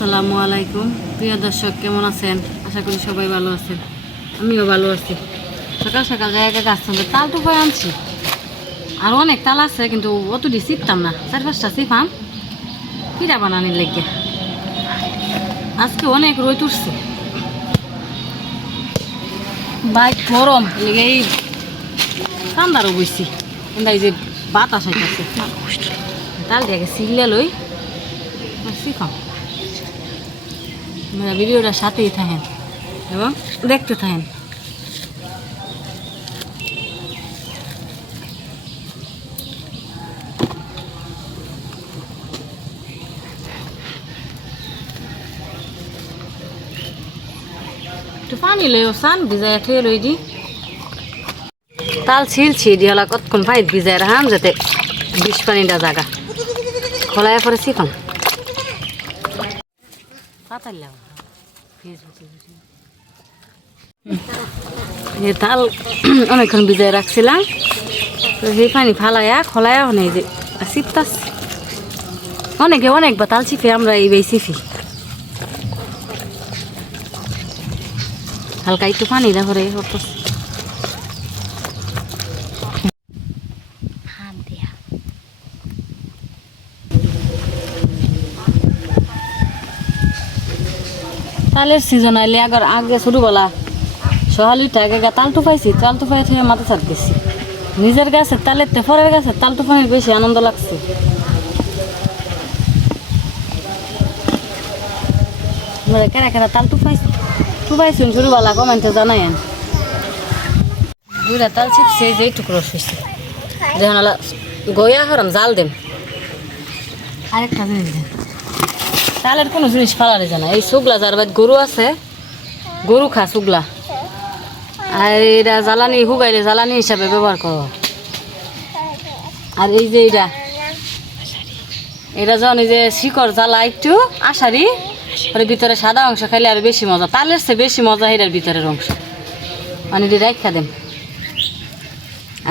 আসসালামু আলাইকুম প্রিয় দর্শক, কেমন আছেন? আশা করি সবাই ভালো আছেন। আমিও ভালো আছি। সকাল সকাল জায়গা গাছ তাল তো করে আনছি, আর অনেক তাল আছে কিন্তু অতটি চিপতাম না, 4-5টা চিপাম পিঠা বানানির লেগে। আজকে অনেক রোদ উঠছে, বাইক গরম লেগে এই ঠান্ডারও বইছি, কিন্তু এই যে বাতাস আইতেছে তাল দিয়ে সিগলে লই শিখাম। ভিডিওটা সাথেই থাকেন এবং দেখতে থাকেন। একটু পানি লইও সান ভিজাই খেয়ে লই দি। তাল ছিলছি দিহলা কতক্ষণ ফাইট ভিজাই রাখাম যাতে বিষ পানিটা জাগা খোলাই পরে শিখাম। তাল অনেকক্ষণ ভিজাই রাখছিলাম, তো সেই পানি ফালাইয়া খোলাইয়া নেই যে চিপতাস। অনেকে অনেকবার তাল চিপে, আমরা এই চিপি হালকা একটু পানি না করে তালের সিজন আইলে আগে ছোটবেলা সহালিটা আগে তাল টুপাইছি, তাল টুপাই থেকে মাথা চাট গেছি। নিজের গাছের তালের ফরের গাছের তাল টুপানির বেশি আনন্দ লাগছে। কেনা কেনা তাল টুপাইছি ছোটবেলা কমেন্টে জানাইন। দুইটা তাল ছিপছে যে টুকরো হয়েছে, যখন গয়া হরাম জাল দেম। আরেকটা জিনিস দেন, তালের কোনো জিনিস ফালারে জানা। এই শুগলা যার বাদ গরু আছে, গরু খা শুগলা, আর এটা জ্বালানি হুগাইলে জ্বালানি হিসাবে ব্যবহার করো। আর এই যে এটা যখন এই যে শিকড় জ্বালা একটু আষাঢ়ি, ওর ভিতরে সাদা অংশ খাইলে আর বেশি মজা। তালের চেয়ে বেশি মজা এটার ভিতরের অংশ। মানে এটা রাখা দেম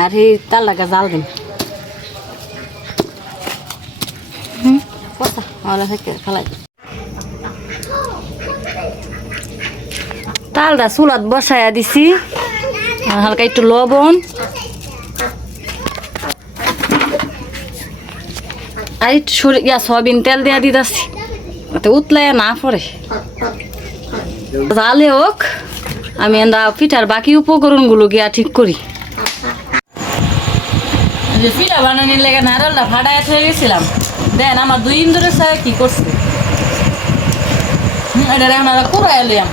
আর এই তালটাকে জাল দেম। খালাই তালটা চুলাত বসাইয়া দিছি, আর হালকা একটু লবণ আর একটু সয়াবিন তেল দিয়া দিতেছি, উতলাইয়া না পড়ে। জালে হোক, আমি পিঠার বাকি উপকরণগুলো গিয়া ঠিক করি। পিঠা বানানোর লেগে নারলটা ফাটায় হয়ে গেছিলাম, দেন আমার 2 দিন ধরে কি করছে এটা এখন কুড়াই লিয়াম।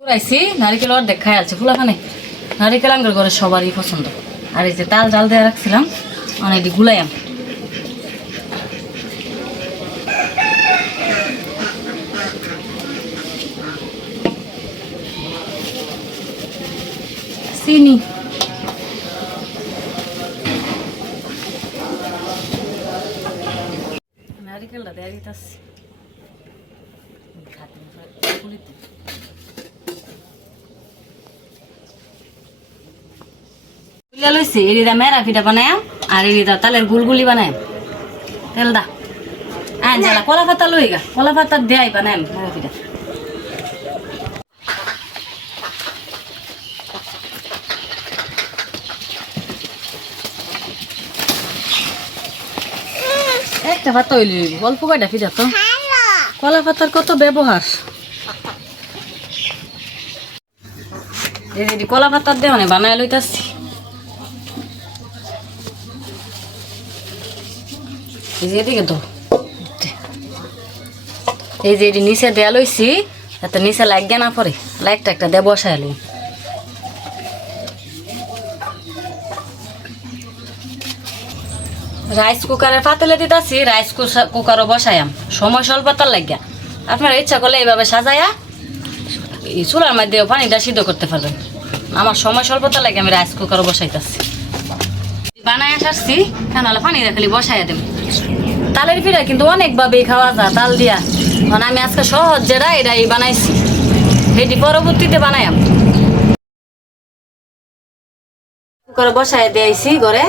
কুড়াইছি, নারিকেল অর্ধেক খাই আছে ফুলাখানে। নারিকেল আঙ্গুর ঘরে সবারই পছন্দ। আর এই যে তাল জাল দিয়ে রাখছিলাম, অনেক গুলাইয়াম। চিনি নারিকেলটা দেয়া দিতেছি। লইছি এরিদা মেরা পিঠা বানায়াম, আর এরিদা তালের গুলগুলি বানায়াম। তেলদা জ্বালা কলা পাতা লইগা, কলা পাতা দেয়াই বানায়াম মেরা পিঠা। একটা পাতা হইলি অল্প কয়টা পিঠা তো, কলা পাতার কত ব্যবহার। এই কলা পাতার দিয়ে মানে বানায় লইতাছি। এই যে এদিকে তো এই যে এটি নিচে দেয়া লইছি, যাতে নিচে লাগিয়ে না পড়ে, লাইটটা একটা দিয়ে বসায় লই। রাইস কুকারে পাতলে দিতেছি, রাইস কুকারও বসায়াম, সময় স্বল্পতার লাগিয়া। আপনারা ইচ্ছা করলে এইভাবে সাজাইয়া এই চুলার মধ্যে পানিটা সিদ্ধ করতে পারবেন। আমার সময় স্বল্পতার লাগে আমি রাইস কুকারও বসাইতেছি। বানাই আসছি, কেন হলে পানি খালি বসাইয়া দেব। তালের পিঠা কিন্তু অনেকভাবেই খাওয়া যায় তাল দিয়া, মানে আমি আজকে সহজ যেটা এটাই বানাইছি, এটি পরবর্তীতে বানাইম। কুকারে বসাই দিয়েছি ঘরে,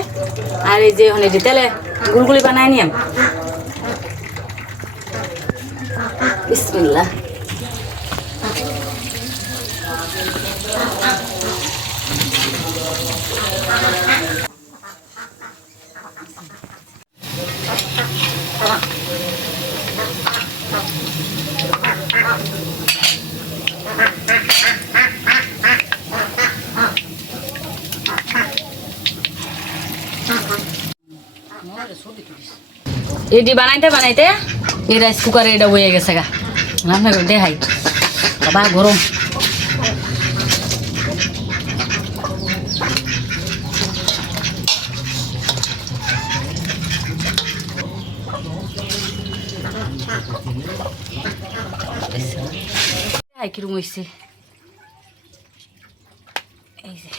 আর এই যে তেলে গুলগুলি বানায় নিয়াম। বিসমিল্লাহ। এটি বানাইতে বানাইতে এই রাইস কুকারে এটা হয়ে গেছে গা। আপনাকে দেখাই বাবা গরম। কিরম হয়েছে এই যে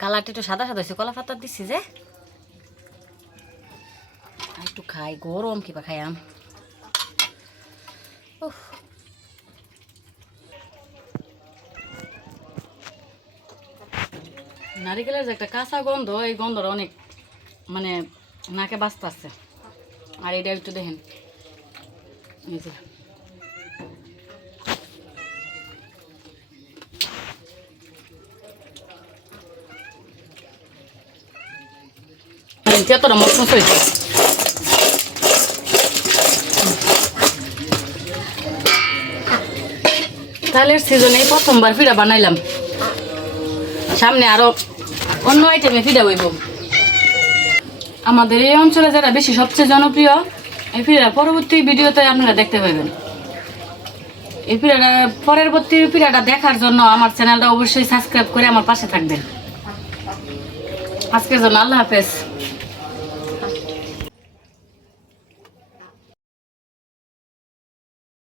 কালারটা একটু সাদা সাদা হয়েছে, কলা পাতা দিচ্ছি যে একটু খাই, গরম কিবা খাই আম। নারিকেলের যে একটা কাঁচা গন্ধ, এই গন্ধটা অনেক মানে নাকে বাঁচতে আসছে। আর এটা একটু দেখেন এই যে যতটা মশমস হয়েছে। তালের সিজনে প্রথমবার পিঠা বানাইলাম, সামনে আরো অন্য আইটেমে পিঠা হইব। আমাদের এই অঞ্চলে যারা বেশি সবচেয়ে জনপ্রিয় এই পিঠা পরবর্তী ভিডিওতে আপনারা দেখতে পাবেন। এই পিঠাটা পরবর্তী পিঠাটা দেখার জন্য আমার চ্যানেলটা অবশ্যই সাবস্ক্রাইব করে আমার পাশে থাকবেন। আজকের জন্য আল্লাহ হাফেজ।